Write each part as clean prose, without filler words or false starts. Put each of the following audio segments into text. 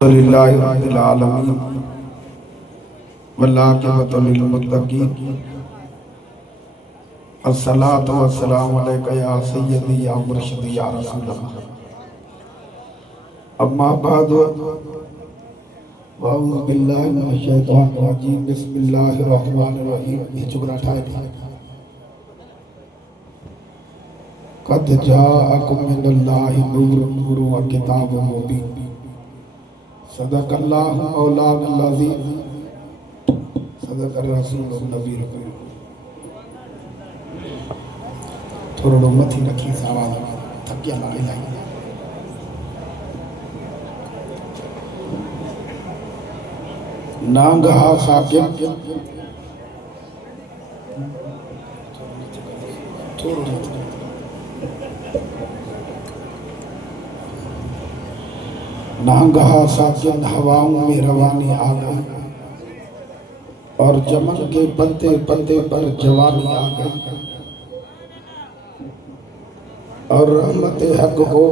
लिल्लाहि रब्बिल आलमीन वल्लाकिबतु लिल मुत्तकीन अस्सलातु वस्सलामु अलैका या सय्यदी या मुर्शिदी या रसूल अल्लाह। अम्मा बाद वअऊज़ु बिल्लाहि मिनश शैतानिर रजीम बिस्मिल्लाहिर रहमानिर रहीम। हिजरा ठाए कद जाअकुम मिनल्लाहि नूरुन व किताबुम मुबीन। सदक़ल्लाहु मौलाना अज़ीम सदक़र रसूलुन नबी। थोड़ो मथी रखी सावा थकिया ना इलाही। नांगहा साकिब नांगहा साकिब हवाओं में रवानी आ गई और चमन के पत्ते पत्ते पर जवानी आ गई और रहमत हक को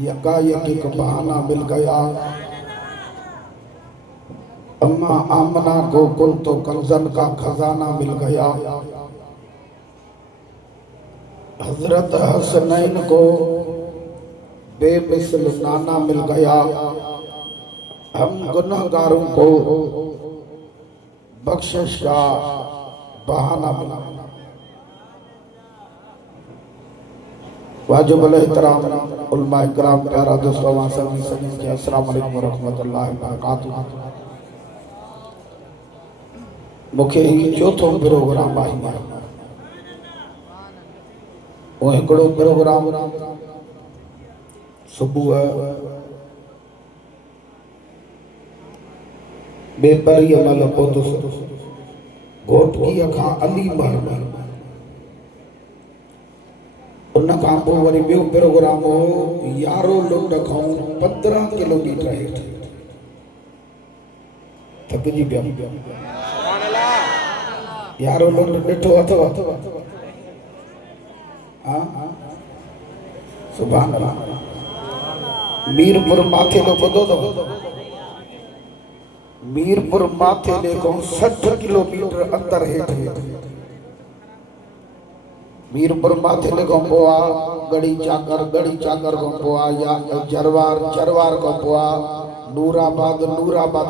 यकायक एक बहाना मिल गया। अम्मा आमना को कुल तो कंजन का खजाना मिल गया। हजरत हसनैन को बेमिसल नाना मिल गया। हम गुनहगारों को बख्शिश का बहाना मिला। वाजिबुल एहतराम उलमा इकराम प्यारा दोस्तों के अस्सलाम वालेकुम व रहमतुल्लाहि व बरकातुहू। मुखे चौथो प्रोग्राम आई वो हिकिड़ो प्रोग्राम सुबुह बेपरी महिल पहुतुसि घोटकीअ खां अलीमहल में। उन खां पोइ वरी ॿियो प्रोग्राम हो यारो लुंड खां 15 किलोमीटर हेठि। थकिजी पिया। यारो लुंड ॾिठो अथव? सुभान अल्लाह। मीरपुर माथेलो ॿुधो अथव? मीरपुर माथेले खां 60 किलोमीटर अंदर हेठि। मीरपुर माथेले खां पोइ आहे गढ़ी चाकर खां पोइ आहे या जरवार खां पोइ आहे नूराबाद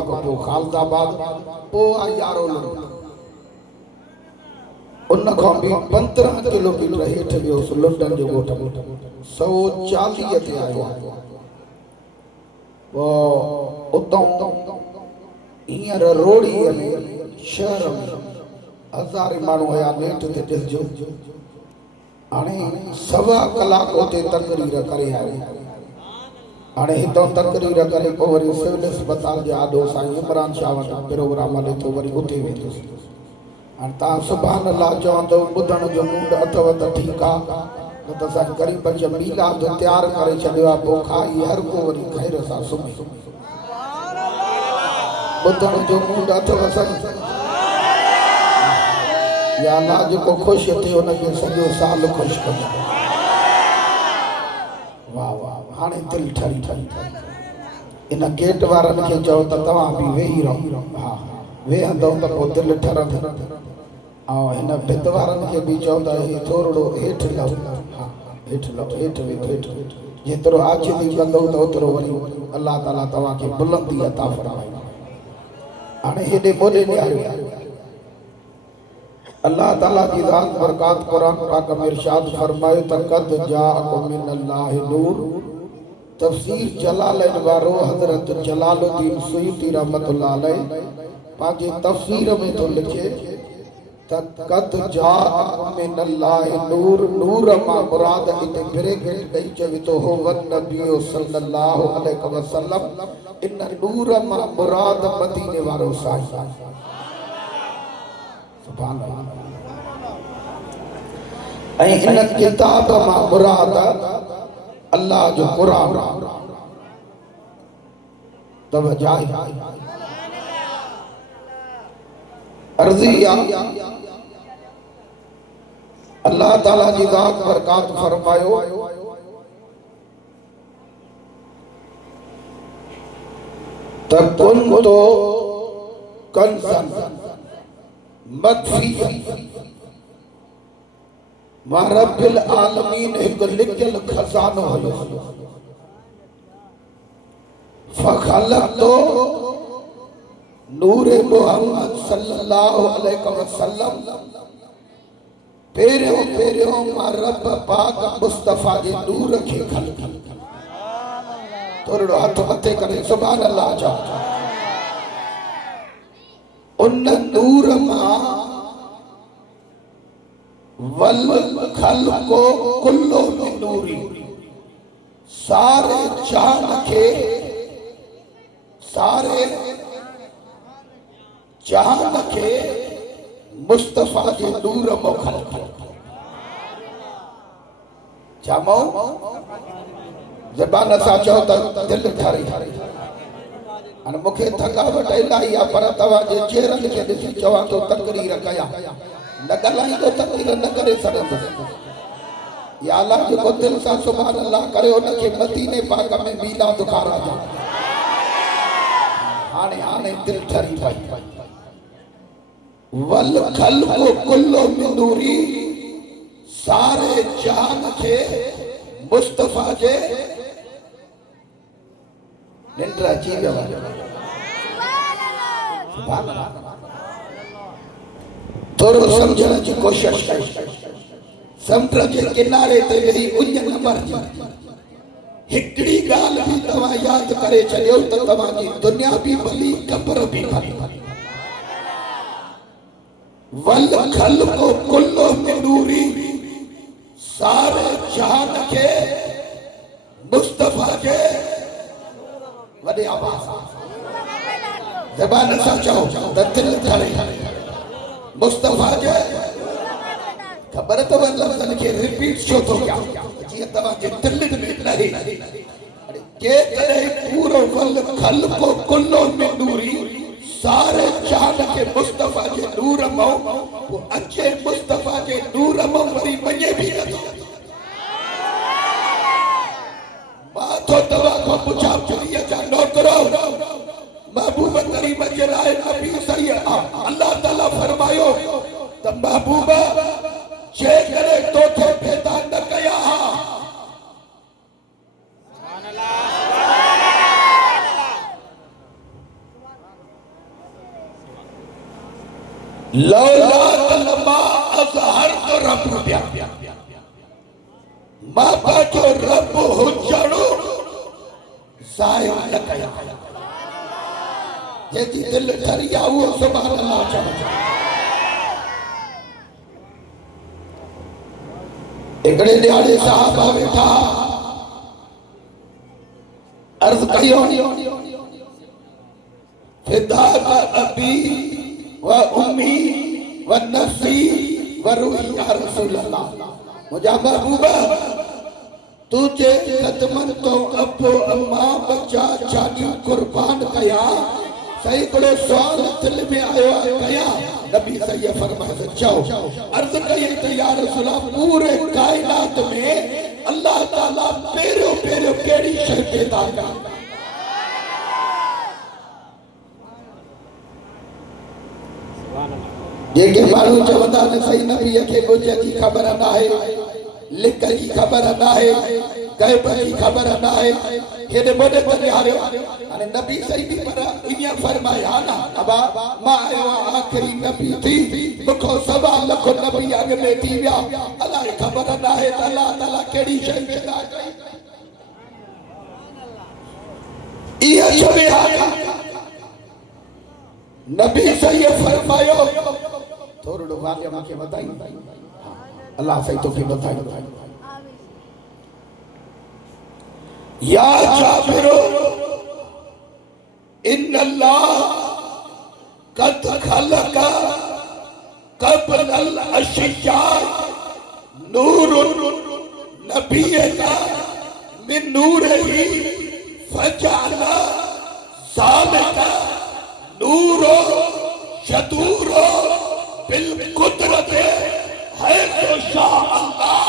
खां पोइ खालदाबाद पोइ आहे यारो लुंड। उन खां बि 15 किलोमीटर हेठि वियो लुंडन जो ॻोठ 140 ते आयो। उतां हींअर रोड़ी शहर में हज़ारे माण्हू हुया। नेट ते ॾिसजो हाणे 1.25 कलाक उते तकरीर करे आयो। हाणे हितां तकरीर करे पोइ वरी सिविल अस्पताल जे आॾो साईं इमरान शाह वटि प्रोग्राम हले थो, वरी उते वेंदुसि। हाणे तव्हां सुभान अल्लाह चवंदो ॿुधण जो मूड अथव त ठीकु आहे, न त असां ग़रीब जो मीलाद तयारु करे छॾियो आहे। पोइ खाई हर को वरी खैर सां सुम्हे। ॿुधण जो मूड अथव सही? या अल्लाह जेको ख़ुशि थिए हुनखे सॼो साल ख़ुशि कंदो। वाह वाह। हाणे दिलि ठरी इन गेट वारनि खे चओ त तव्हां बि वेही रहो। हा वेहंदव त पोइ दिलि ठरंदी। ऐं हिन भित वारनि खे बि चओ त हे थोरो हेठि लहो। हा हेठि लहो, हेठि वेठो, हेठि जेतिरो आजिज़ी कंदव त ओतिरो वरी अल्लाह ताला तव्हांखे बुलंदी अता फरमाईंदो। हाणे हेॾे मोॾे निहारियो। अल्लाह ताला जी ज़ात बरकात कुरान पाक में इरशाद फरमायो त कद जाअकुम मिनल्लाहि नूर। तफसीर जलालैन वारो हज़रत जलालुद्दीन सुयूती रहमतुल्लाह अलैह पंहिंजे तफसीर में तो लिखे त कद जाअकुम मिनल्लाहि नूर। नूर मां मुराद इते ब्रैकेट ॾेई चवे थो हो वन नबी सल्लल्लाहु अलैहि वसल्लम। इन नूर मां मुराद मदीने वारो साईं। सुभान अल्लाह। ऐं इन किताब मां मुराद अल्लाह जो कुरान। तवज्जो अर्ज़ी अल्लाह ताला जी ज़ात बरकात फरमायो तकुंतो कंसन मखफी मां रब्बिल आलमीन एक लिखियल खजानो हुयो। फखलक़तो नूर मोहम्मद सल्लल्लाहु अलैहि वसल्लम पेरियों पेरियों मां रब पाक मुस्तफा जे नूर खे खलकी। थोरो हथ मथे करे सुभान अल्लाह जा। उन नूर मां वल खलको कुल्लो मिन नूरी सारे जान के सारे जान के मुस्तफा जे नूर मो खलको। जामो ज़बान सां चओ त दिलि ठारी। हाणे मूंखे थकावट इलाही आहे पर तव्हांजे चेहरनि खे ॾिसी चवां थो तकरीर कयां। न ॻाल्हाईंदो तकरीर न करे सघंदुसि। या अलाह जेको दिलि सां सुभान अल्लाह करे उनखे मदीने पाक में मीलाद खाराजां। हाणे हाणे दिलि ठरी पई। वल खल्को कुल्लो मिन नूरी सारे जहान खे मुस्तफा जे निंड अची वियो। थोरो सम्झण जी कोशिश कयो। समुंड जे किनारे ते वेही उञ न मरजे। हिकिड़ी ॻाल्हि बि तव्हां यादि करे छॾियो त तव्हांजी दुनिया बि भली क़ब्र बि भली। वल खल्को कुल्लो मिन नूरी सारे जहान के मुस्तफा के वॾे आवाज़ ज़बान सां चओ त दिलि ठरे। मुस्तफा जे ख़बर अथव लफ़्ज़नि खे रिपीट छो थो कयां जीअं तव्हांजे दिलि में लहे। जेकॾहिं पूरो वल खल्को कुल्लो मिन नूरी सारे जान के मुस्तफा जे नूर मो वो अचे मुस्तफा जे नूर मो वरी वञे बि नथो। मां तो तव्हां खां पुछां पुरीअ जा नौकरो महबूब करीम जे लाइ नबी सही अल्लाह ताला फरमायो त महबूबा जेकॾहिं तोखे पैदा न कया लौला तलमा अज़हर तो रब बिया मां पाजो रब हुजणो ज़ायो न कया। जेकी दिलि ठरी आहे उहो सुभान अल्लाह चवंदो। हिकिड़े ॾियारे साहबा वेठा अर्ज़ कयो फिदाक अबी व उम्मी व नफ्सी व रूही या रसूल अल्लाह। मुझा महबूबा तुझे कदमन तो अबो अम्मा बच्चा जानी कुर्बान कया। सही बड़े सवाल दिल में आयो कया। नबी सही फरमाए चओ अर्ज़ कई त या रसूल पूरे कायनात में अल्लाह ताला पहिरियों पहिरियों कहिड़ी शइ पैदा कई। जेके माण्हू चवंदा आहिनि सही नबीअ खे बुझ जी ख़बर न आहे, लिक जी ख़बर न आहे, गैब जी ख़बर न आहे। हेॾे मोॾे त निहारियो हाणे नबी सही बि पर ईअं फरमाया न अबा मां आयो आख़िरी नबी थी मूंखां 1.25 लख नबी अॻ में थी विया। अलाए ख़बर न आहे त अल्लाह ताला कहिड़ी शइ पैदा कई। इहा छॾे नबी सही फरमायो थोरो वाक़िया मूंखे ॿुधाई। अल्लाह सही तोखे ॿुधाई। या जाबिरो इन अल्लाह कद खलक क़ब्ल अशिया नूरुन नबियका मिन नूरिही फजअला ज़ालिका नूरो शदूरो बिल कुदरत है तो शाह अल्लाह।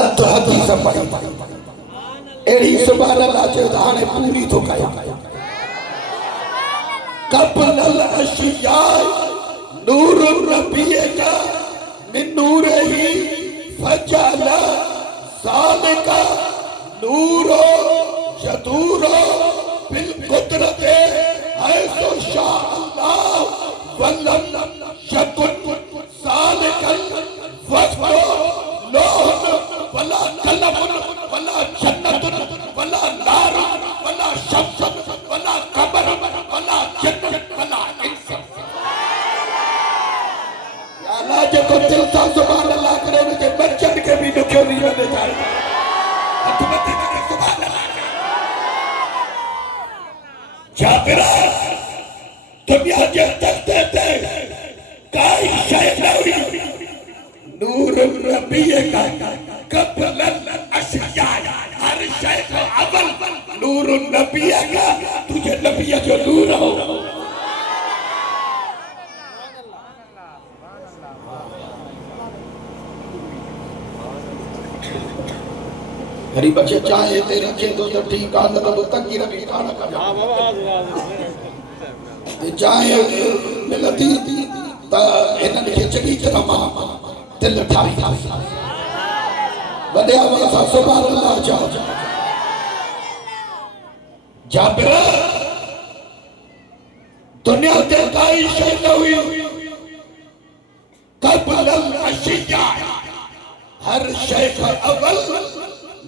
अध हदीस पढ़ी एड़ी सुभान अल्लाह जो हाणे पूरी तो कया कबल अल अशिया नूर नबी का मिन नूरही फजला सालिका नूरो यदूरो बिल कुदरत है तो शाह अल्लाह वल्लम यकुन सालिकल वफ़ो लोहन वला कलम वला जन्नत वला नार वला शम्स वला कमर वला जन्नत वला इंस या अल्लाह जो दिल सा सुभान अल्लाह करे उनके बच्चन के भी दुखियो नहीं होने चाहिए हतमत करे सुभान अल्लाह जाबिर दुनिया के तख्ते ते काई शय नहीं नूर नबी का कबल अशिया हर शय का अवल नूर नबी का तुझे नबी जो नूर हो गरीब बच्चे चाहे ते रखे तो ठीक है न तो तंगी रखी काना कर हां बाबा चाहे मिलती ता इन्हनि खे चङी तरह मां दिल ठाही वॾे आवाज़ सां सुभान अल्लाह चओ जाबिर दुनिया ते काई शइ न हुई कबल अशिया हर शइ खां अवल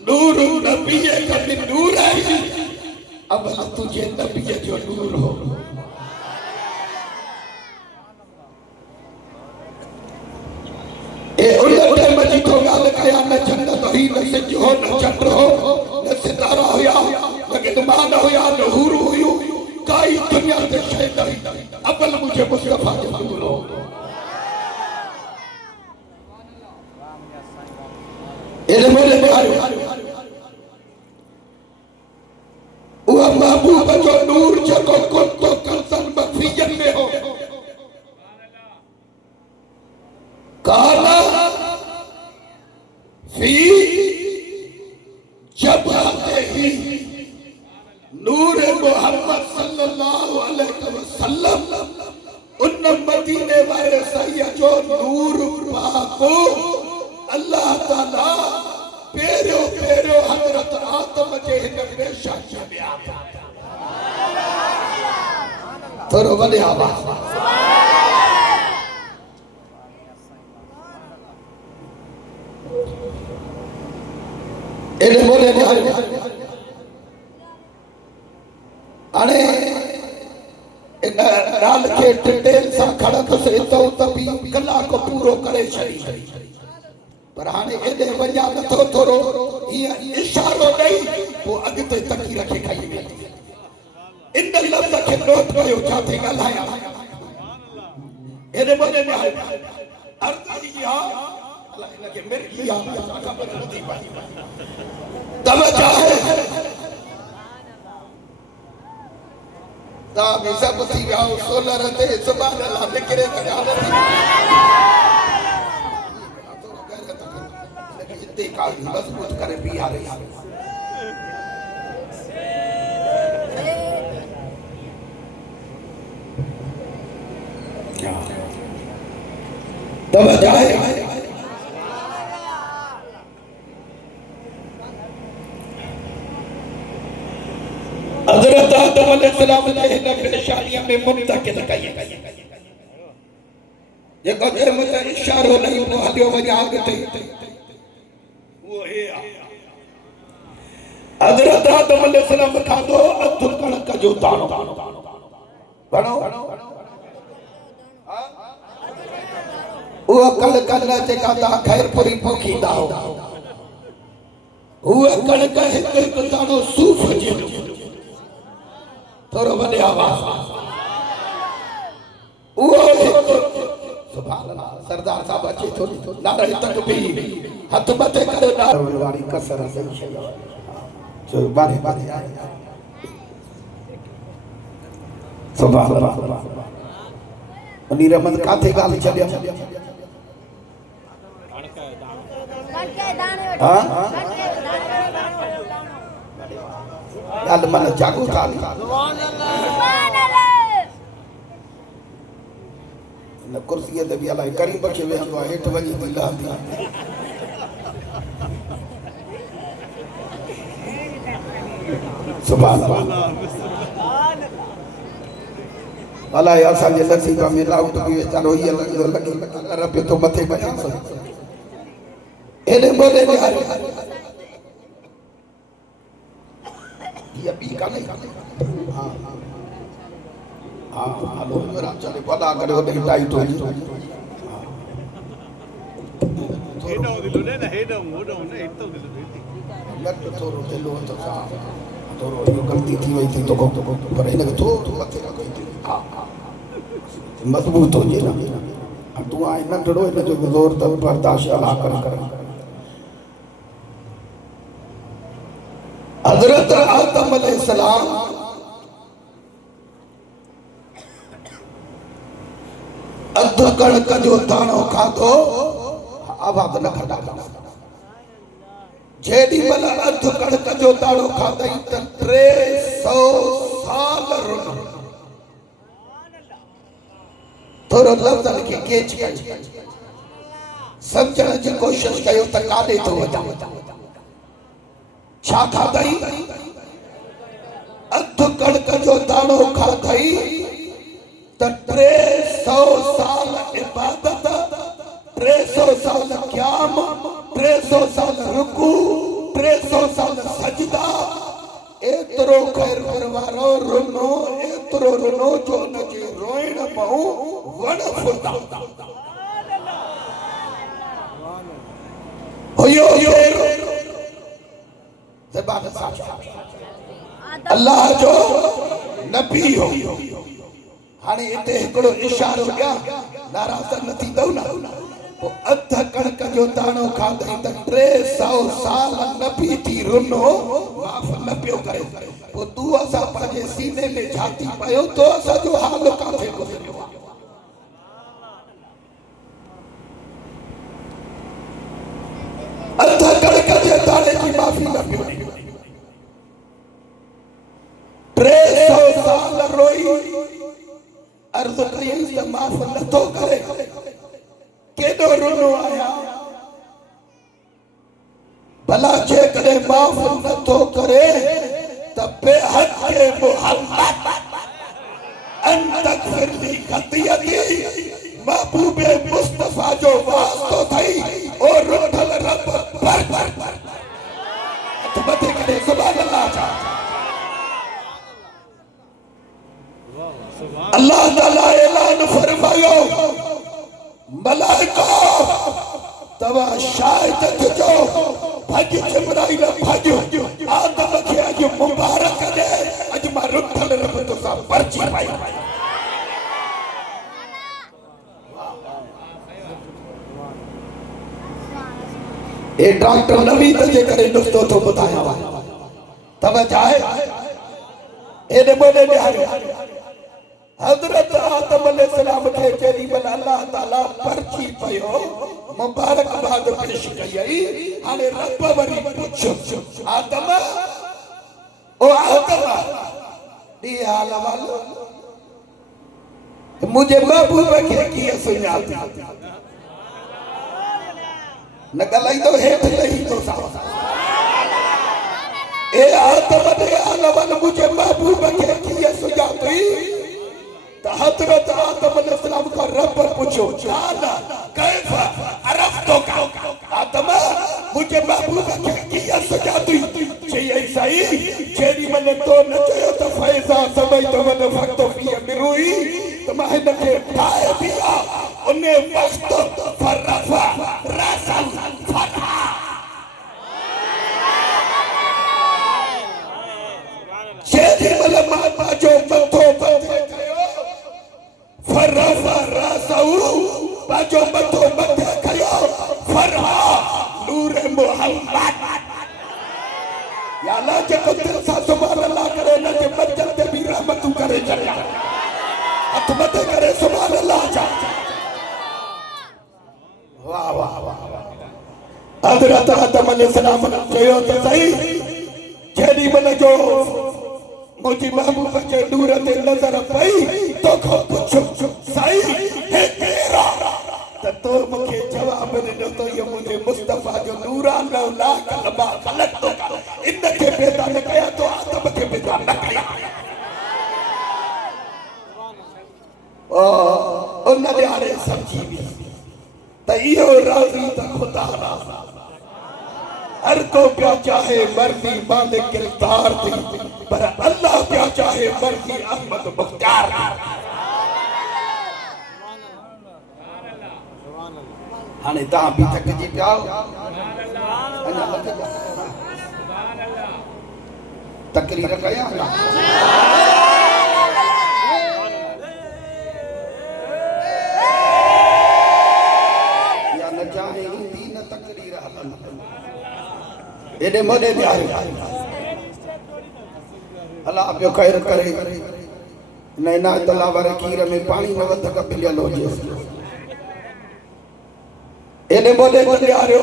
नूर नबी का मिन नूर है अवल तुझे नबी जो नूर हो ए उल्टे मजी तो गाल कया न जन्नत ही न सिज हो न चंद्र हो न सितारा होया न गिदमान होया न हूर हुयो काई दुनिया के शय नहीं अवल मुझे मुस्तफा जो नूर हो एले मोले मारो वो महबूब जो नूर जको कुत्तो कंसन मखफियन में हो काला फी जब आते ही नूर मोहम्मद सल्लल्लाहु अलैहि वसल्लम उन मदीने वाले सैयद जो नूर पाको अल्लाह ताला पेरो पेरो हजरत आदम के नबी शाह में आता थोरो वडे आवाज एले मोले अने इन राल के डिटेल सा खड़ा तो से तो तभी कला को पूरो करे छई पर हाने एडे वजा न थो थोरो ये इशारो नहीं वो अगते तकी रखे खाई में इन लफ्ज के नोट कयो जाते गलाया एडे मोले में अर्थ जी हां अल्लाह इनके मेरे किया खबर नहीं पाई तवज्जो है ता भी सब थी गाओ सोलर ते सुभान अल्लाह निकरे कया इतने काली मजबूत करे भी आ रही क्या तवज्जो है हजरत आदम अलैहिस्सलाम ने परेशानियों में मुंतकिल कई ये कदर मत इशारो नहीं वो हलियो वजा आगते वो है हजरत आदम अलैहिस्सलाम का दो अध कणक जो दानो बनो वो कणक न ते का खैर पूरी पोखी दाओ वो कणक एक दानो सूफ जे थोरो वडे आवाज वो सुभान अल्लाह सरदार साहब अचे थोड़ी नारे तक भी हाथ मथे करे ना वाली कसर सही जो बारे बारे आए सुभान अल्लाह उनी रहमत काथे गाल छडिया हाँ यार मन जागू था न कुर्सी ते भी अलाई करीब के वेहंदो हेठ वञी थी लहंदी सुभान अल्लाह अलाई असांजे नसीब में लाउट बि वीचारो हीअ लॻी रब तो मथे वञी एॾे मोॾे निहारे हीअ ॿी कान्हे हाँ हाँ हलो जरा चले वॾा करे होॾे टाइट हुजे हेॾो दिलो न हेॾो मोॾो न हितो दिलो लट थोरो दिलो त सां थोरो इहो ग़लती थी वई थी तोखो पर हिनखे थोरो मथे रखो हा हा मज़बूत हुजे न तूं आहे नंढड़ो हिनजो ज़ोर त बर्दाश्त अला करे हज़रत आदम अलैहिस्सलाम अध कणक जो दाणो खाधो आवाज़ न कढा जेॾी महिल अध कणक जो दाणो खाधई त 300 साल रुनो थोरो लफ़्ज़नि खे केच कयो सम्झण जी कोशिशि कयो त काॾे थो वञा छा खाधई अध कणक जो दाणो खाधई त 300 साल इबादत 300 साल क़याम 300 साल रुकू 300 साल सजदा एतिरो ख़ैर वारो रुनो एतिरो रुनो जो हुनजे रोइण मां वण फुटा हुयो ज़बान साचा अल्लाह जो नबी हो हाणे हिते हिकिड़ो इशारो ॾियां नाराज़ न थींदव न पोइ अध कणक जो दाणो खाधई त 300 साल नबी थी रुनो माफ़ न पियो करे पोइ तूं असां पंहिंजे सीने में छाती पियो तो असांजो हाल काथे गुज़रियो आहे अध कणक जे दाणे जी माफ़ी न पियो 300 साल रोई अर्ज़ कई त माफ़ नथो करे केॾो रुनो आया भला जेकॾहिं माफ़ नथो करे त बेहद के मोहम्मद अंतक फिरली खतियती महबूब मुस्तफा जो वास्तो थई ओ रुठल रब पर मथे करे सुभान अल्लाह अल्लाह ताला ऐलान फरमायो मलाइका तवा शायद जो भज जिब्राइल भज आदम के अज मुबारक दे अज मां रुठल रब तो सा पर्ची पाई ए डॉक्टर नवीद जे करे नुक्तो तो बताया तवा चाहे एने मोने निहारे हजरत आदम अलैहिस्सलाम के जेडी बल अल्लाह ताला पर्ची पयो मुबारकबाद पेश कई हाने रब वरी पूछो आदम ओ आदम दी हाल वालो मुझे महबूब के की सुञात न गलाई तो हेठ नहीं तो सा ए आदम दे हाल वालो मुझे महबूब के की सुञात हजरत आदम अलैहिस्सलाम का रब पूछो जाना कैफा अरफ्तो का आदम मुझे महबूब की सजा दी चाहिए सही जेडी मने तो न चयो तो फैजा समय तो मन वक्त फी मिरुई तो महन के ठाए दिया उन्हें वक्त फरफा रसल फरा जेडी मने मां जो मथो बंधे फरफा रसऊ बाजो मथो मथे कयो फरा नूर मोहम्मद या अल्लाह जे को दिल सा सुभान अल्लाह करे न जे मस्जिद ते भी रहमत करे चला हथ मथे करे सुभान अल्लाह जा वाह वाह वाह हज़रत आदम अलैहिस्सलाम चयो त सही जेडी मन जो मुझी महबूब के नूर ते नजर पई तो को पुछो सही है तेरा त तो मुखे जवाब ॾिनो तो ये मुझे मुस्तफा जो नूरान ला कलमा खलक तो इन के पैदा न कया तो आदम के पैदा न कया ओ उन ॾियारे समझी भी त इहो राज़ी त खुदा राज़ी हर को क्या चाहे मर्दी मालिक किरदार थी पर अल्लाह क्या चाहे मर्दी अहमद मुख्तार हाणे तव्हां बि थकिजी पिया अञा तकरीर कयां या न चाहे ईंदी न तकरीर हलंदी एडे मोडे न्यारे अल्लाह पियो ख़ैर करे नैना तला वारे खीर में पानी न वध कपिलियल हुजे एडे मोडे न्यारे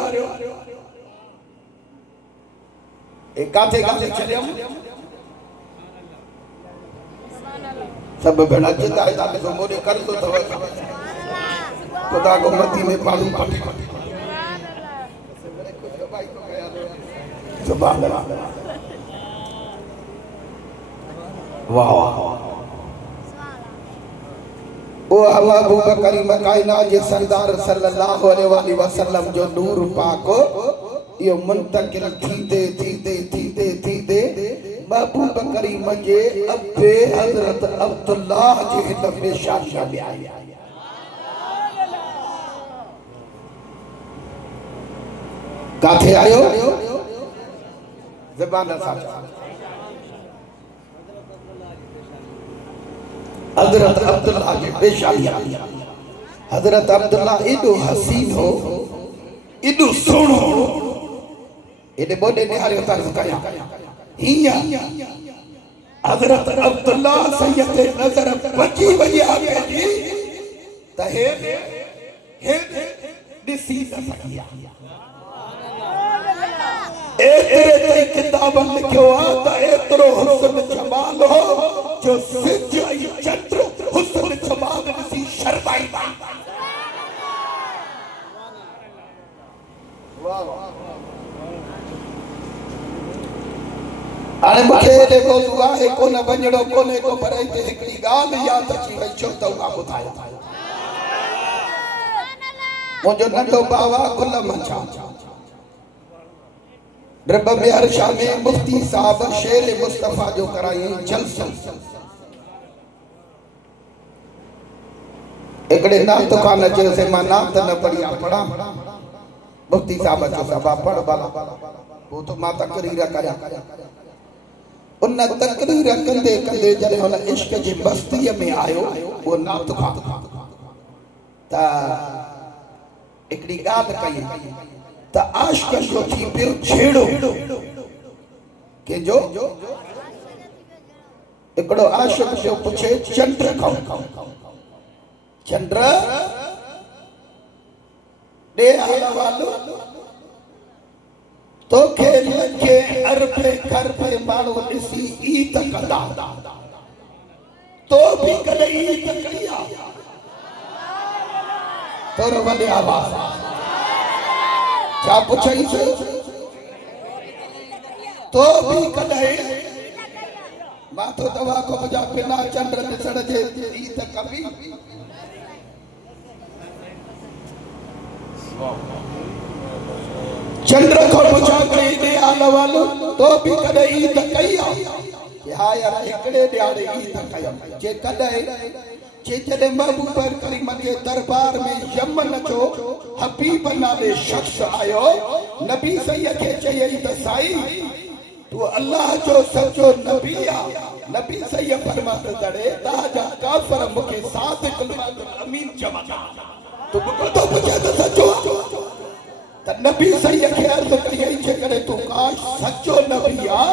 ए काथे काथे चलियम सब भेड़ा जिता है ताके मोडे कर दो तो खुदा को मती में पानी पटे सुभान अल्लाह वाह ओ अल्लाह अबू बकर कायनात जे सरदार सल्लल्लाहु अलैहि वसल्लम जो नूर पाक यो मुंतकिल थीते थीते थीते थीते अबू बकर मजे अबे हजरत अब्दुल्लाह जे नबी शान में आया काथे आयो ज़बान साथ हजरत अब्दुल्लाह के पेशालिया हजरत अब्दुल्लाह एडो हसीन हो एडो सोनो एडे बोडे ने हारे उतार कया हिया हजरत अब्दुल्लाह सैयद नजर बची वई आगे जी तहे हे दिसी न सकिया एतरे किताब लिखियो आ त एतरो हुस्न जमाल हो जो सिज ऐं चंद्र हुस्न जमाल ॾिसी शर्माई हाणे मूंखे जेको दुआ है कोन वञणो कोन्हे को पर हिते हिकिड़ी ॻाल्हि यादि अची वई छो त उहा ॿुधायो मुंहिंजो नंढो बावा गुलाम छा रब बिहार शाह में मुफ्ती साहब शेर मुस्तफा जो कराई जलसा एकड़े नात खान जो से मां नात न पढ़िया पढ़ा मुफ्ती साहब जो सबा पढ़ बाला वो तो मां तकरीर कया उन तकरीर कंदे कंदे जने हुन इश्क जी मस्ती में आयो वो नात खान ता एकड़ी गाल कई त आशिक जो थी पियो छेड़ो के जो एकड़ो आशिक जो पूछे चंद्र खाओ चंद्र दे आला वालो तो के लखे अरबे करबे मानो इसी ईत कदा तो भी कदे ईत कया तोर वडे आवाज क्या पूछई से तो भी कदे माथो दवा को बजा बिना चंद्र दिसण जे ईत कभी चंद्र को पूछा कई दे आला वालो तो भी कदे ईत कया हा यार एकड़े ॾियारे ईत कया जे कदे जे जॾहिं महबूब करीम के दरबार में यमन जो हबीब नाले शख्स आयो नबी सैयद के चयई त साई तू अल्लाह जो सचो नबी आ नबी सैयद फरमाते दड़े ताजा काफर मुके सादिक अमीन जमाना तू तो पूछे त सचो त नबी सैयद के अर्ज कई जे करे तू काश सचो नबी आ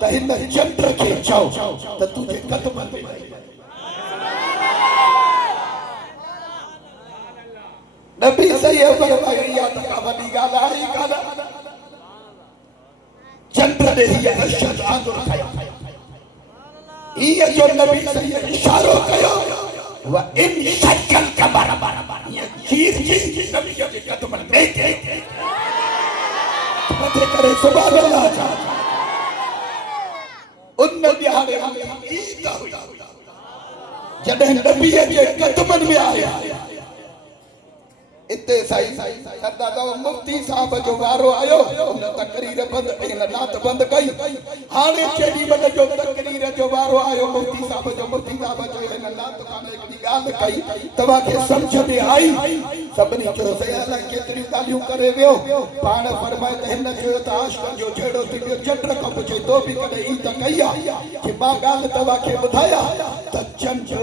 त हिन चंद्र के चओ त तुझे कदम में नबी सैयद फरमाया त का वडी गाल आई गाल तॾहिं हीअ अशद आंदुर कयो ईअं जो नबी सही इशारो कयो व इन शक्कल कमर हीअं चीर चीर नबी जे क़दमनि में मथे करे सुभान अल्लाह छा उन ॾियारे ईद हुई जॾहिं नबीअ जे क़दमनि में आया इते साईं सरदार दादा मुफ्ती साहब जो वारो आयो उन तकरीर बंद इन नात बंद कई हाणे चेडी बंद जो तकरीर जो वारो आयो मुफ्ती साहब जो इन नात काने हिकड़ी ॻाल्हि कई तव्हां खे सम्झ में आई सभिनी चयो सयाल केतिरियूं ॻाल्हियूं करे वियो पाण फरमाए त हिन चयो त आशिक़ जो जहिड़ो थी चंड खां पुछे तो बि कॾहिं ई त कई आहे कि मां ॻाल्हि तव्हां खे ॿुधायां त चंड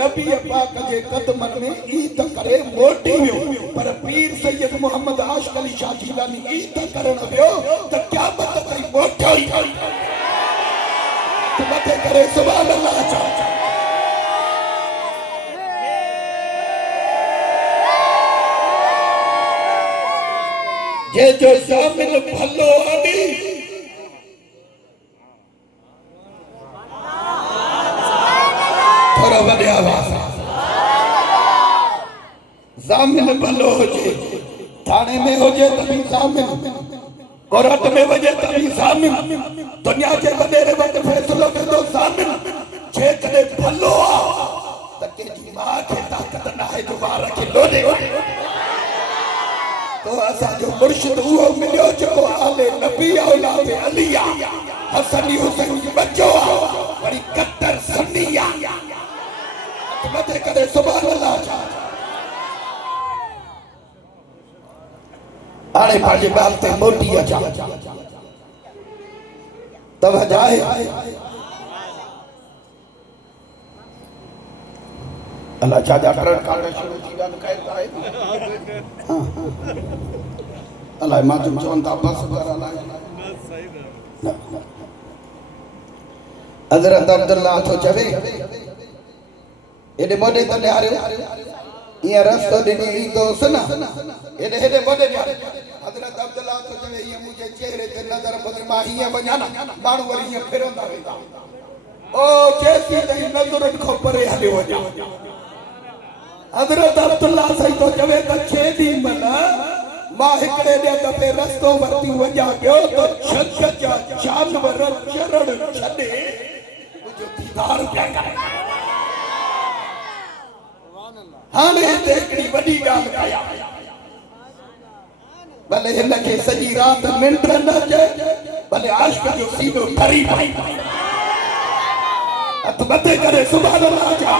नबी पाक जे क़दमनि में ईद करे मोटी वियो पर पीर सैयद मोहम्मद आशिक़ अली शाह जीलानी ईद करण वियो त क़यामत ताईं मोटो ई त मथे करे सुभान अल्लाह चओ जे जो शामिल भलो आनी थोड़ा वॾे आवाज़ ज़ामिन भलो हुजे थाने में हुजे तभी ज़ामिन कोर्ट में वजे तभी ज़ामिन दुनिया के वॾेरे वटि फ़ैसिलो कंदो ज़ामिन जे कॾहिं भलो आहे त कंहिंजी मां खे ताक़त न आहे जो ॿार खे लोॾे तो असांजो मुर्शिद उहो मिलियो जेको आले नबी औलाद अली आहे हसन हुसैन जी बच्चो आहे वरी कट्टर सन्नी आहे मथे करे सुभान अल्लाह हाणे पंहिंजे ॻाल्हि ते मोटी अचां तवजो आहे अल्लाह छा डॉक्टर काढे शुरू थी ॻाल्हि कयो आहे अलाए मां तुम चवनि था बस कर अलाए हज़रत अब्दुल्ला थो चवे एॾे मोॾे त ॾियारियो ईअं रस्तो ॾिनी ईंदोसि न हेॾे मोॾे ॾियारियो हज़रत अब्दुल्ला थो चवे ईअं मुंहिंजे चेहरे ते नज़र पवे मां हीअं वञा न माण्हू वरी हीअं फिरंदा वेंदा ओ जेसीं ताईं नज़रुनि खां परे हलियो वञा हज़रत अब्दुल्ला साईं थो चवे त छेॾी महिल मां हिकिड़े ॾींहुं दफ़े रस्तो वरिती वञा पियो त झंग जा जानवर चरण छॾे मुंहिंजो दीदार पिया करनि हाणे हिते हिकिड़ी वॾी ॻाल्हि कया भले हिनखे सॼी राति निंड न अचे भले आशिक़ जो सीनो ठरी पए हथ मथे करे सुभान अल्लाह जा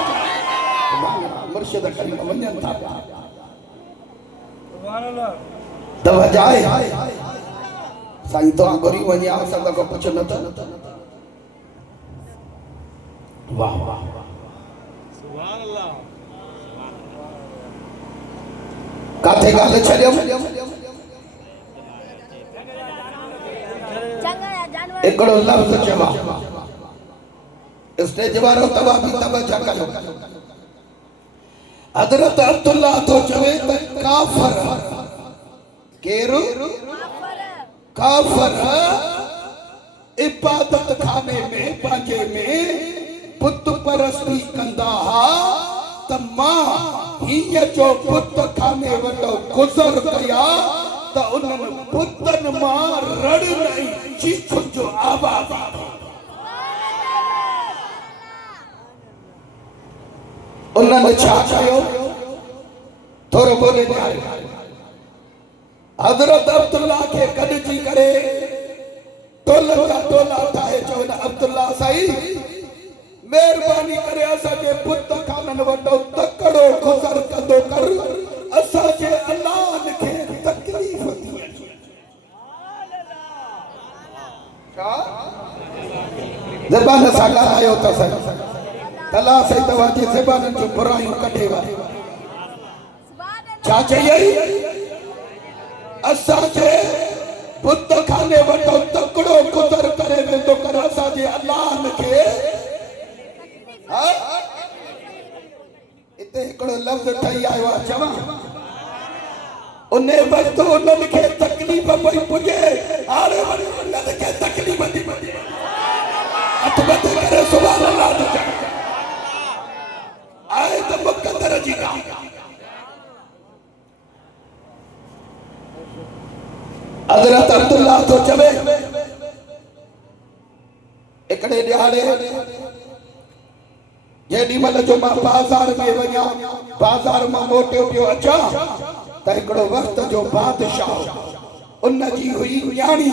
मुर्शिद करीम वञनि था सुभान अल्लाह तवजो आहे साईं तो घुरी वञे असां खां पुछ न त वाह वाह सुभान अल्लाह काथे ॻाल्हि छॾियमि हिकिड़ो लफ़्ज़ चवां स्टेज वारो तव्हां बि तवजो कयो हज़रत अब्दुल्ला थो चवे त काफ़र केरु काफ़र इबादत खाने में पंहिंजे में बुत परस्ती कंदा हा त मां हीअं जो बुत खाने वटो गुज़र कया त उन्हनि बुतनि मां रड़ नहीं चीख जो आवाज़ उन्हनि छा कयो थोरो बोले हज़रत अब्दुल्ला के कढजी करे टोला ठाहे चवनि अब्दुल्ला साईं मेहरबानी करे असांजे पुत खाननि वटो तकड़ो गुज़र कंदो कर असांजे अलाह खे तकलीफ़ थी ज़बान सां ॻाल्हायो त सही तला साईं तव्हांजी ज़बाननि जूं बुरायूं कढे वा छा चई असांजे बुत खाने वटो तकड़ो गुज़र करे वेंदो कर असांजे अलाह खे इते हिकिड़ो लफ़्ज़ ठही आयो आहे चवां उन वक़्तु उन्हनि खे तकलीफ़ पई पुॼे हाणे वरी उन्हनि खे तकलीफ़ हज़रत अब्दुल्ला तो चवे एकड़े ॾियारे जेॾी महिल जो मां बाज़ार में वञा बाज़ार मां मोटियो पियो अचां त हिकिड़ो वक़्त जो बादशाह उन जी हुई न्याणी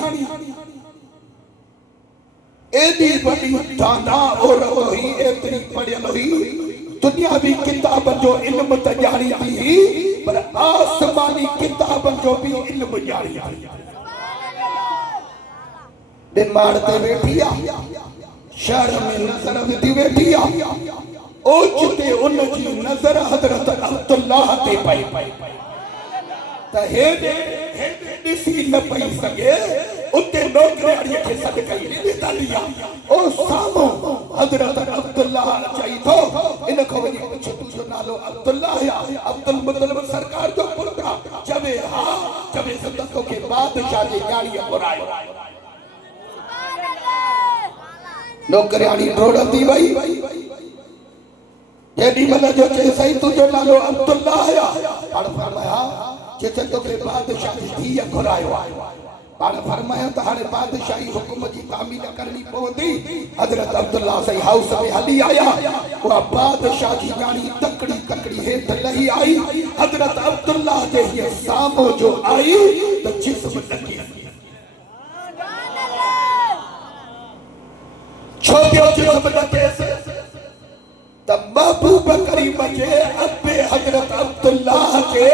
एॾी वॾी दाना औरत हुई एतिरी पढ़ियल हुई दुनियावी किताब जो इल्म त ॼाणींदी हुई पर आसमानी किताब जो भी इल्म ॼाणींदी दिमाग ते वेठी आहे शहर में नज़र विधी वेठी आहे ओचिते उन जी नज़र हज़रत अब्दुल्लाह ते पई त हेॾे ॾिसी न पई सघे उते नौकराणीअ खे सॾु कई ॿितली आहे ओ साम्हूं हज़रत अब्दुल्लाह चई थो इन खां वञी पुछ तुंहिंजो नालो अब्दुल्लाह आहे अब्दुल मुतलिब सरकार जो पुटु आहे चवे हा चवे त तोखे बादशाह जी न्याणीअ घुरायो नौकराणी डोड़ंदी वई जेॾी महिल जो चई साईं तुंहिंजो नालो अब्दुल्लाह आहे पाण फरमाया चेते तोखे बादशाह जी धीअ घुरायो आहे पाण फरमाया त हाणे बादशाही हुकुम जी तामील करणी पवंदी हज़रत अब्दुल्ला साईं हाउस में हली आया उहा बादशाह जी न्याणी तकड़ी तकड़ी हेठि लही आई हज़रत अब्दुल्ला जे हीअ साम्हूं जो आई त जिस्म ॾकी छो पियो जिस्म ॾकेसि त महबूब करीम जे अबे हज़रत अब्दुल्ला खे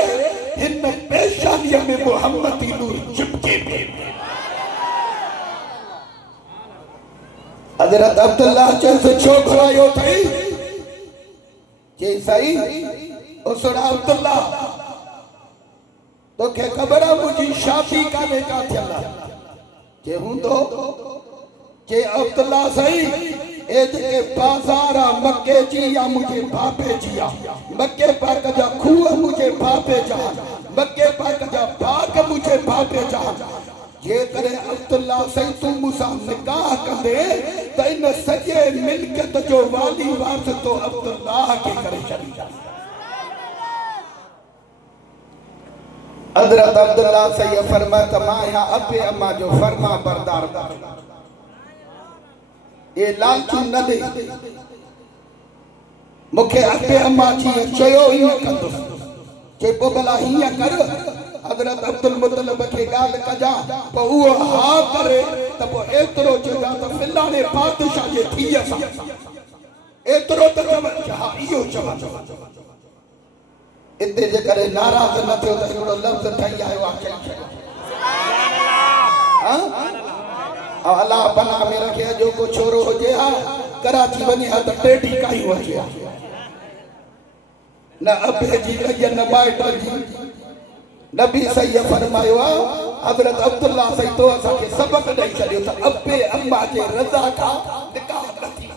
हिन पेशानीअ में मोहम्मदी नूर चिपके पियो हज़रत अब्दुल्ला चयसि छो घुरायो अथई चई साईं ओ सुणा अब्दुल्ला तोखे ख़बर आहे मुंहिंजी शादी कान्हे का थियल जे हूंदो जे अब्दुल्ला साईं ए जेके बाज़ार मके जी या मुझे बाबे जी मके पाक जा खूह मुझे बाबे जा मके पाक जा बाग मुझे बाबे जा जे करे अब्दुल्ला साईं तू मुसा निकाह कंदे त इन सॼे मिल्कियत जो वाली वारसो अब्दुल्ला खे करे छॾींदा हज़रत अब्दुल्ला साईं फरमाया त मां या अबे अम्मा जो फरमा बरदार ये लालची न दे मुखे अबे अम्मा जी चयो ईअं कंदुसि जे पोइ भला हीअं कर हज़रत अब्दुल मुतलिब खे ॻाल्हि कजां पोइ उहो हा करे त पोइ एतिरो चइजां त फिलाणे बादशाह जे धीअ सां एतिरो त चवनि हा इहो चवनि इते जे करे नाराज़ न थियो त हिकिड़ो लफ़्ज़ ठही आयो आहे अल्लाह बना में रखे जो को छोरो हो जे हा कराची वने हा त टेडी काई हो जे न अबे जी लगे न माइट जी नबी सही फरमायो हज़रत अब्दुल्ला सही तो असा के सबक दई छडियो त अबे अम्मा जे रज़ा का निकाह नथी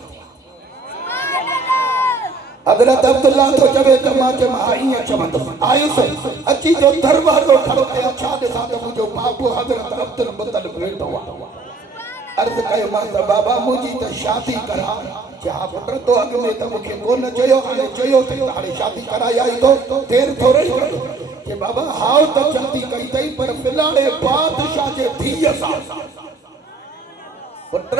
हज़रत अब्दुल्ला तो चवे त मां के माई चवंदो आयो सही अची जो दरवाजो खड़ो के अच्छा ॾिसां त मुंहिंजो बाबू हज़रत अब्दुल मुतलिब वेठो आहे अर्ज कयो मां त बाबा मुंहिंजी त शादी करा हा पुट तो अॻ में त मूंखे कोन चयो हाणे चयो त हाणे शादी कराई आई तो देर थोरी के बाबा हाउ त जल्दी कई अथई पर फिलाणे बादशाह जे धीअ सां पुट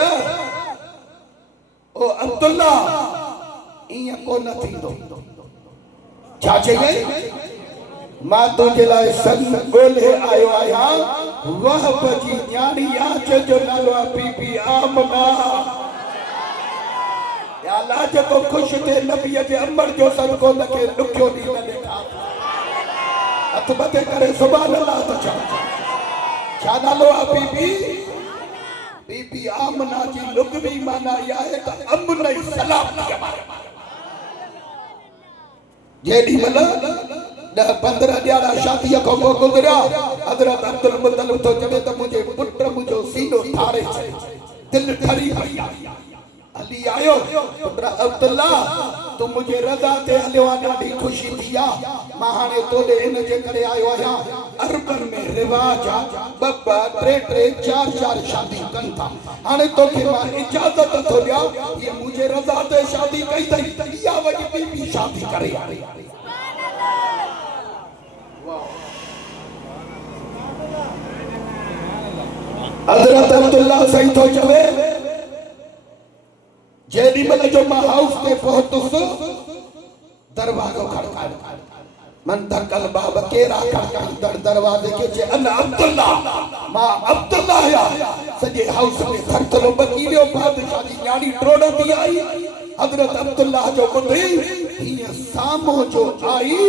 ओ अब्दुल्ला ईअं कोन थींदो छा चई मां तुंहिंजे लाइ सन ॻोल्हे आयो आहियां वहब जी न्याणी आहे जो नालो आहे बीबी आमना या अल्लाह जेको ख़ुशि थिए नबीअ जे अमर जो सदको नखे ॾुखियो ॾींहुं न ॾेखार हथ मथे करे सुभाणे अल्लाह त छा नालो आहे बीबी बीबी आमना जी लुग़वी माना इहा आहे त अमन ई सलामती जेॾी महिल 10-15 ॾियारा शादीअ खां पोइ गुज़रिया हज़रत अब्दुल मुतलिब तो चवे त मुंहिंजे पुट मुंहिंजो सीनो ठारे दिलि ठरी पई हली आयो पुट अब्दुल्ला तू मुंहिंजे रज़ा ते हलियो आहे ॾाढी ख़ुशी थी आहे मां हाणे तोॾे इन जे करे आयो आहियां अरबन में रिवाज आहे 2-2, 3-3, 4-4 शादी कनि था हाणे तोखे मां इजाज़त थो ॾियां हीअ मुंहिंजे रज़ा ते शादी कई अथई इहा वञी ॿी शादी करे हज़रत अब्दुल्ला सही तो चवे जेडी मल जो मां हाउस ते पहुतुसि दरवाज़ो खड़कायो मन धकल बाब केरा खड़काई दरवाजे के जे अना अब्दुल्ला मां अब्दुल्ला या सजे हाउस में थरथरो बकीलियो बादशाह जी न्याणी ट्रोड़ती आई हज़रत अब्दुल्ला जो ॿुधी हीअं साम्हूं जो आई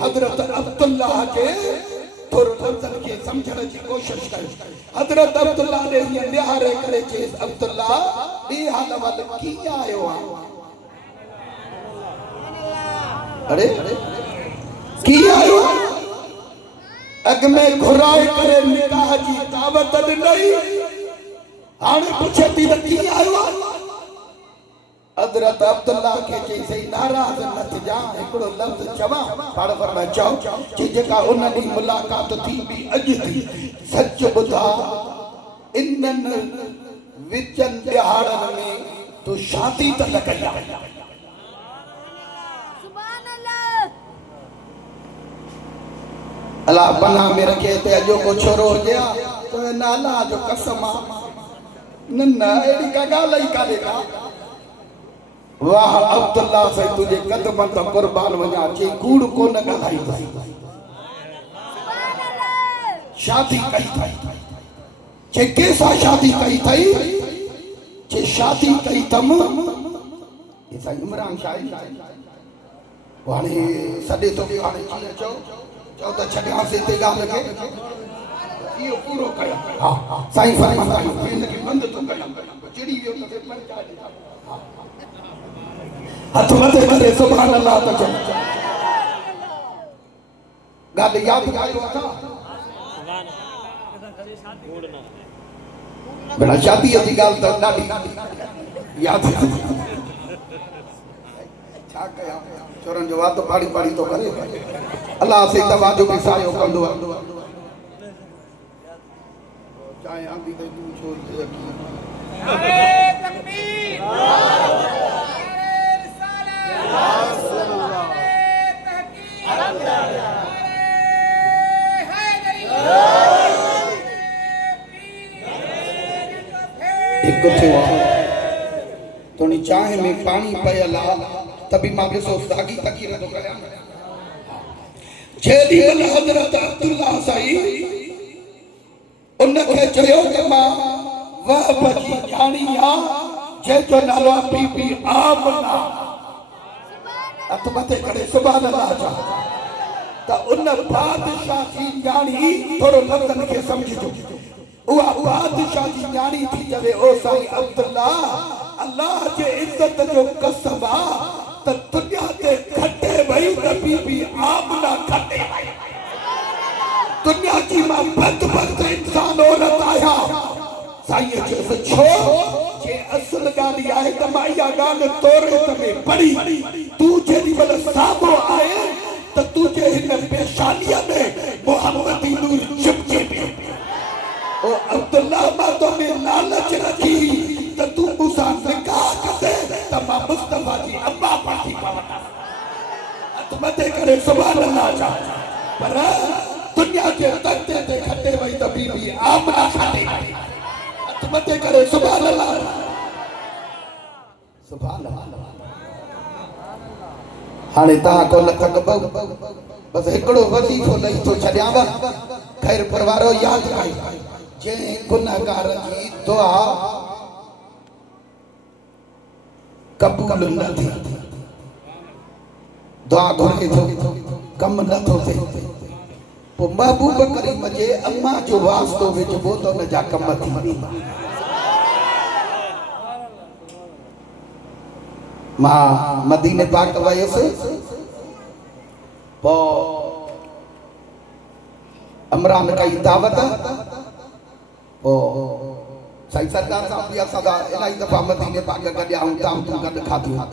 हज़रत अब्दुल्ला के थोरो लफ़्ज़न के समझण जी कोशिश कई हज़रत अब्दुल्ला ने हीअं निहारे करे चयसि अब्दुल्ला ॿी हाल वल कीअं आयो आहे अरे कीअं आयो अॻ में घुराए करे निकाह जी दावत ॾिनई हाणे पुछे थी त कीअं आयो आहे हज़रत अब्दुल्ला के चई नाराज़ न थिजा हिकिड़ो लफ़्ज़ चवां पाण फरमाए चओ कि जेका उन ॾींहुं मुलाक़ात थी बि अॼु थी सच ॿुधा इन्हनि विचनि ॾिहाड़नि में तूं शादी त न कई आहे अल्लाह पनाह में रखे ते अॼो को छोरो हुजे तो नाला जो कसम आहे न न अहिड़ी का ॻाल्हि ई कान्हे का वाह अब्दुल्ला से तुझे कदम त कुर्बान वञा चई कूड़ कोन ॻाल्हाईंदसि शादी कई अथई चे कंहिंसां शादी कई अथई चे शादी कई अथमि साईं इमरान शाह हाणे सॾे थो पियो हाणे कीअं चओ चओ त छॾियांसीं हिते ॻाल्हि खे इहो पूरो कयो हा साईं फरमाईंदा आहियूं हिनखे बंदि थो कयां चिड़ी वियो त हथ मथे करे सुभान अल्लाह त चओ ॻाल्हि यादि कयो अथव भेण शादीअ जी ॻाल्हि त ॾाढी यादि छा कयां चोरनि जो वातो पाड़ी पाड़ी थो करे अल्लाह से तवाजो बि सायो कंदो आहे चाहे आंधी ते तूं छो नारे तकबीर नारे रिसालत नारे तहकीक नारे हैदरी एक थे तोनी चाहे में पानी पयल आहे तभी मां ॾिसो सागी तकीर थो कयां जेॾी महिल हज़रत अब्दुल्ला साईं उनखे चयो त मां वहब जी ॼाणी आहे जंहिंजो नालो आहे बीबी आमना हथ मथे करे सुभान अल्लाह जा त उन बादशाह जी ॼाणी थोरो लफ़्ज़नि खे सम्झिजो उहा बादशाह जी ॼाणी थी चवे ओ साईं अब्दुल्ला अल्लाह जे इज़त जो कसम आहे त दुनिया ते खटे वई त बीबी आमना खटे वई दुनिया की मां बदबख्त इंसान औरत आया साईं चयसि छो जे असल ॻाल्हि आहे त मां इहा ॻाल्हि तोरे में पढ़ी तूं जेॾी महिल साम्हूं आहे त तुंहिंजे हिन पेशानीअ में मोहम्मदी नूर चिपके पियो ओ अब्दुल्ला मां तोखे लालच रखी त तूं मूंसां निकाह कंदे त मां मुस्तफा जी अम्मा पाठी पवंदसि हथ मथे करे सुभान अल्लाह जा पर दुनिया के तख़्ते ते खटे वई त बीबी आमना खटे हथ मथे करे सुभान अल्लाह सुभान अल्लाह हाणे तव्हां को लख बस हिकिड़ो वज़ीफ़ो ॾेई थो छॾियांव ख़ैर परवारो यादि कई जंहिं गुनहगार जी दुआ कबूल न थी दुआ घुरे थो कम नथो थिए पोइ महबूब करीम जे अम्मा जो वास्तो विझबो त उन जा कम थी मां मदीने पाक वयसि पोइ अमरान कई दावत पोइ साईं सरकार सां बि असां इलाही दफ़ा मदीने पाक गॾिया ऐं दावतूं गॾु खाधियूं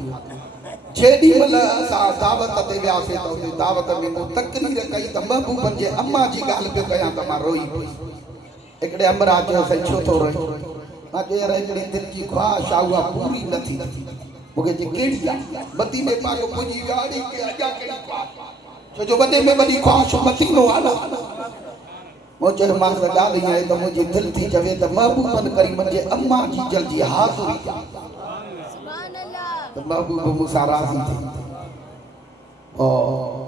जेॾी महिल असां दावत ते वियासीं त उते दावत में को तकरीर कई त महबूबनि जे अम्मा जी ॻाल्हि पियो कयां त मां रोई हिकिड़े अमरा चयो साईं छो थो रोई मां चयो यार हिकिड़ी दिलि जी ख़्वाहिश आहे उहा पूरी न थी मूंखे चई कहिड़ी आहे मदीने पाक पुॼी विया अॼा कहिड़ी ख़्वाहिश छो जो वॾे में वॾी ख़्वाहिश मदीनो आहे न मुझे मां से ॻाल्हि ईअं आहे त मुंहिंजी दिलि थी चवे त महबूबन करीम जे अम्मा जी जल्दी हाज़ुरी त महबूब मूंसां राज़ी थी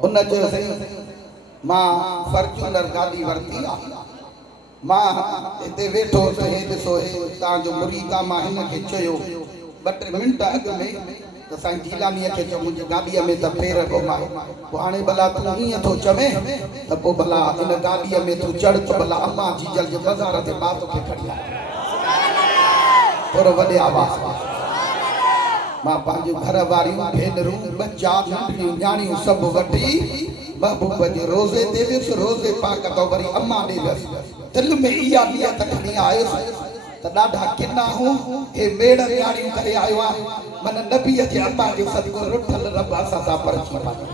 उन चयोसि मां फॉर्च्यूनर गाॾी वरिती आहे मां हिते वेठो त हे ॾिसो हे तव्हांजो मुरीद आहे मां हिनखे चयो 2-3 मिंट अॻु में त साईं जीलानीअ खे चयो मुंहिंजी गाॾीअ में त पेर घुमाए पोइ हाणे भला तूं ईअं थो चवे त पोइ भला इन गाॾीअ में तूं चढ़ त भला अम्मा जी जल जे बाज़ार ते मां तोखे खणी आयो थोरो वॾे आवाज़ मां पंहिंजूं घर वारियूं भेनरूं बच्चा नंढियूं न्याणियूं सभु वठी महबूब जे रोज़े ते वियुसि रोज़े पाक तो वरी अम्मा ॾे वियुसि दिलि में इहा नियत खणी आयुसि त ॾाढा किना हूं हे मेड़ न्याणियूं करे आयो आहे मन नबीअ जे अम्मा जे सदिको रुठल रब असां सां परची पाए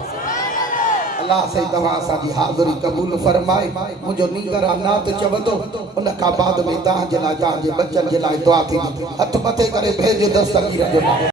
अल्लाह से तव्हां असांजी हाज़ुरी क़बूल फरमाए मुंहिंजो नींगर नात चवंदो उन खां बाद में तव्हांजे लाइ तव्हांजे बच्चनि जे लाइ दुआ थींदी हथ मथे करे भेज दस्तगीर जो नालो